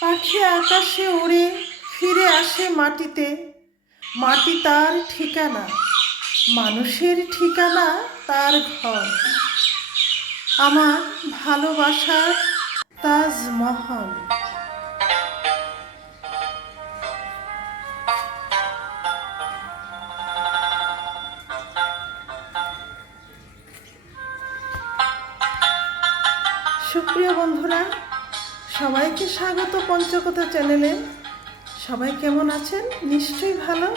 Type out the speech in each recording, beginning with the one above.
পাখি আকাশে উড়ে ফিরে আসে মাটিতে। মাটি তার ঠিকানা, মানুষের ঠিকানা তার ঘর। আমার ভালোবাসার তাজমহল। সুপ্রিয় বন্ধুরা সবাইকে স্বাগত পঞ্চকথা চ্যানেলে। সবাই কেমন আছেন? নিশ্চয়ই ভালো।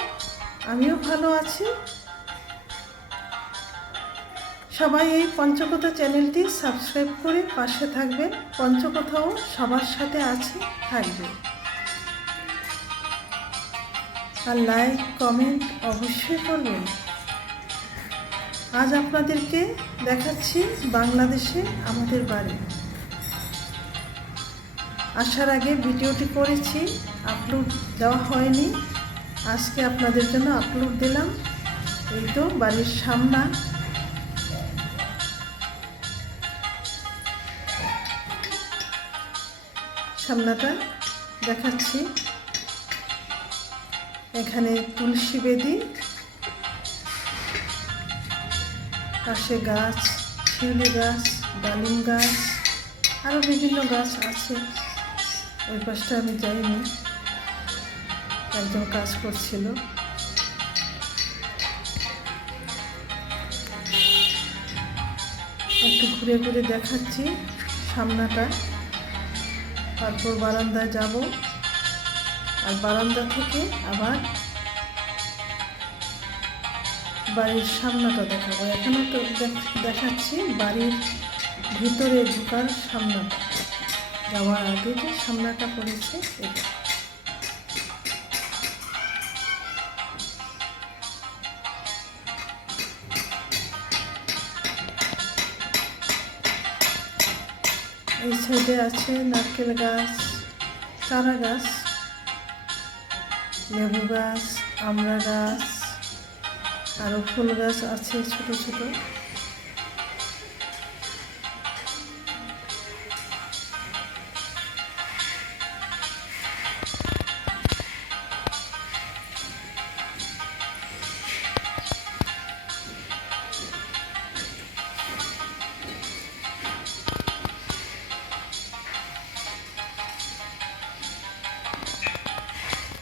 আমিও ভালো আছি। সবাই এই পঞ্চকথা চ্যানেলটি সাবস্ক্রাইব করে পাশে থাকবেন। পঞ্চকথাও সবার সাথে আছে, থাকবে। আর লাইক কমেন্ট অবশ্যই করবেন। আজ আপনাদেরকে দেখাচ্ছি বাংলাদেশে আমাদের বাড়ি। আসার আগে ভিডিওটি করেছি আপলোড দেওয়া হয়নি। আজকে আপনাদের জন্য আপলোড দিলাম। এই তো বাড়ির সামনা। সামনাটা দেখাচ্ছি। এখানে তুলসী বেদি, পাশে গাছ, শিউলি গাছ, ডালিম গাছ আরও বিভিন্ন গাছ আছে। ওই পাশটা আমি যাইনি। একজন কাজ করছিল। একটু ঘুরে ঘুরে দেখাচ্ছি সামনাটা। তারপর বারান্দায় যাব। আর বারান্দা থেকে আবার বাড়ির সামনাটা দেখাবো। এখানে তো দেখ- দেখাচ্ছি বাড়ির ভিতরে ঢোকার সামনাটা। যাওয়ার আগে যে সামনাটা পড়েছে এটা। এই সাইডে আছে নারকেল গাছ, চারা গাছ, লেবু গাছ, আমড়া গাছ আরও ফুল গাছ আছে ছোট ছোট।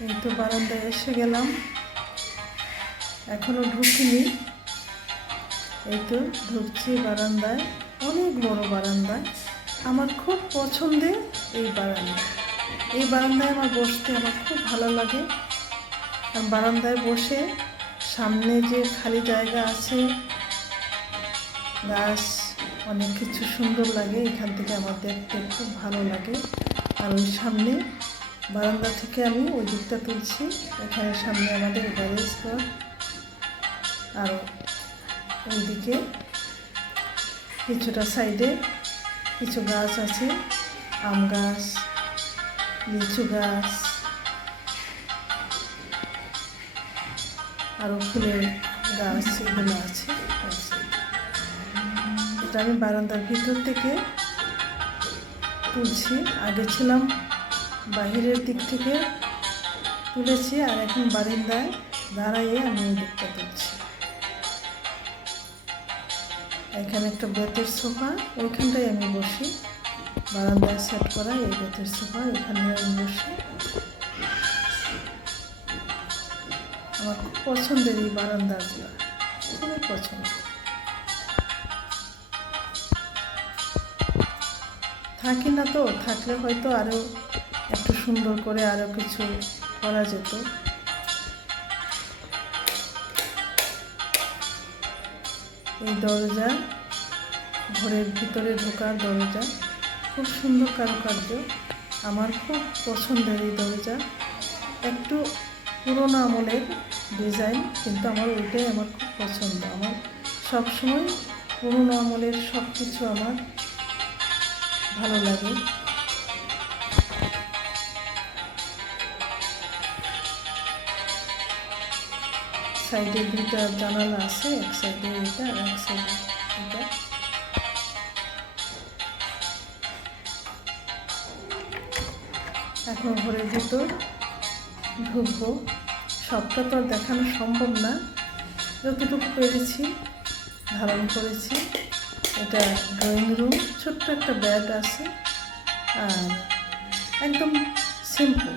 এই তো বারান্দায় এসে গেলাম। এখনও ঢুকিনি। এই তো ঢুকছি বারান্দায়, অনেক বড় বারান্দা আমার খুব পছন্দের এই বারান্দা। এই বারান্দায় আমার বসতে আমার খুব ভালো লাগে। বারান্দায় বসে সামনে যে খালি জায়গা আছে গাছ অনেক কিছু সুন্দর লাগে। এখান থেকে আমার দেখতে খুব ভালো লাগে। আর ওই সামনে বারান্দা থেকে আমি ওই দিকটা তুলছি। এখানে সামনে আমাদের গ্যারেজ ঘর আর ওইদিকে কিছুটা সাইডে কিছু গাছ আছে। আম গাছ, লিচু গাছ আরও ফুলের গাছ এগুলো আছে। এটা আমি বারান্দার ভিতর থেকে তুলছি। আগে ছিলাম বাহিরের দিক থেকে তুলেছি আর এখন বারিন্দায় দাঁড়াইয়ে আমি ওই দিকটা তুলছি। এখানে একটা বেতের সোফা, ওইখানটায় আমি বসি। বারান্দায় সেট করা এই বেতের সোফা এখানে আমি বসি। আমার খুব পছন্দের এই বারান্দাগুলো খুবই পছন্দ। থাকি না তো, থাকলে হয়তো আরও একটু সুন্দর করে আরও কিছু করা যেত। এই দরজা, ঘরের ভিতরে ঢোকার দরজা, খুব সুন্দর কারুকার্য। আমার খুব পছন্দের এই দরজা। একটু পুরোনো আমলের ডিজাইন, কিন্তু আমার ওইটাই আমার খুব পছন্দ। আমার সবসময় পুরোনো আমলের সব কিছু আমার ভালো লাগে। সাইডে দুইটা জানালা আছে, এক সাইডে এটা, আর এক সাইডে এটা। এখন ঘরের ভিতর ঢুকবো। সবটা তো আর দেখানো সম্ভব না। যতটুকু পেরেছি, ধারণ করেছি। এটা ড্রয়িং রুম, ছোট্ট একটা ব্যাড আছে। আর একদম সিম্পল।